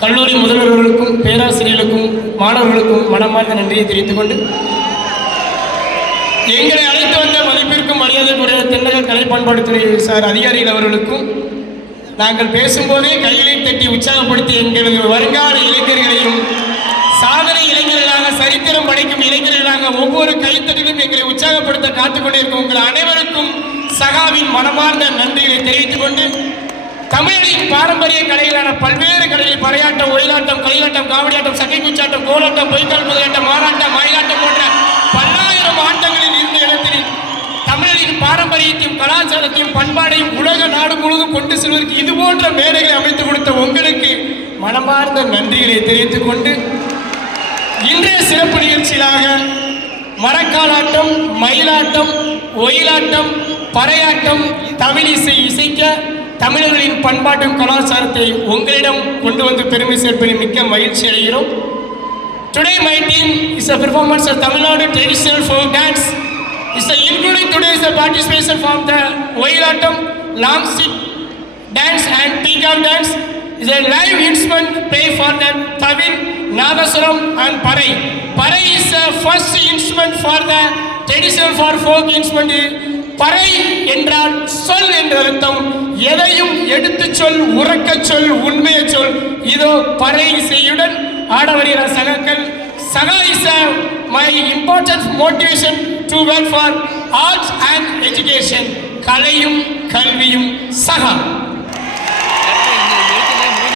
கல்லூரி முதல்வர்களுக்கும் பேராசிரியர்களுக்கும் மாணவர்களுக்கும் மனமார்ந்த நன்றியை தெரிவித்துக் கொண்டு எங்களை அழைத்து வந்த மதிப்பிற்கும் மரியாதைக்குரிய தென்னக கலை பண்பாட்டுத்துறை சார் அதிகாரிகள் அவர்களுக்கும் நாங்கள் பேசும்போதே கையிலை தட்டி உற்சாகப்படுத்தி எங்களது வருங்கால இளைஞர்களையும் சாதனை இளைஞர்களாக சரித்திரம் படைக்கும் இளைஞர்களாக ஒவ்வொரு கைத்தட்டிலும் எங்களை உற்சாகப்படுத்த காத்துக்கொண்டிருக்கும் உங்கள் அனைவருக்கும் சகாவின் மனமார்ந்த நன்றிகளை தெரிவித்துக் கொண்டு தமிழரின் பாரம்பரிய என பல்வேறு கலைகள் பறையாட்டம் ஒயிலாட்டம் களியாட்டம் காவடியாட்டம் சட்டை குச்சாட்டம் கோலாட்டம் பொய்க்கால் முதலாட்டம் மாறாட்டம் மயிலாட்டம் போன்ற பல்லாயிரம் ஆட்டங்களில் இருந்த இடத்தில் தமிழரின் பாரம்பரியத்தையும் கலாச்சாரத்தையும் பண்பாடையும் உலக நாடு முழுவதும் கொண்டு செல்வதற்கு இது போன்ற மேடைகளை அமைத்து கொடுத்த உங்களுக்கு மனமார்ந்த நன்றிகளை தெரிவித்துக் கொண்டு இன்றைய சிறப்பு நிகழ்ச்சியிலாக மரக்காலாட்டம் மயிலாட்டம் ஒயிலாட்டம் பறையாட்டம் தமிழிசை இசைக்க தமிழர்களின் பண்பாட்டும் கலாச்சாரத்தை உங்களிடம் கொண்டு வந்து பெருமை சேர்ப்பதில் மிக்க மகிழ்ச்சி அடைகிறோம் today my team is a performance of Tamil Nadu traditional folk dance is a including today is a participation form the Oyilattam long stick dance and peacock dance is a live instrument play for the Thavil Nadaswaram and Parai Parai is a first instrument for the traditional for folk instrument Parai என்றால் சொல் என்ற அர்த்தம். எதையும் எடுத்துச் சொல் உறக்கச் சொல் உண்மையை சொல். இதோ பறை இசையுடன் ஆட வருகிற சகக்கள் சகா is my important motivation to work for arts and education கலையும் கல்வியும் சகா.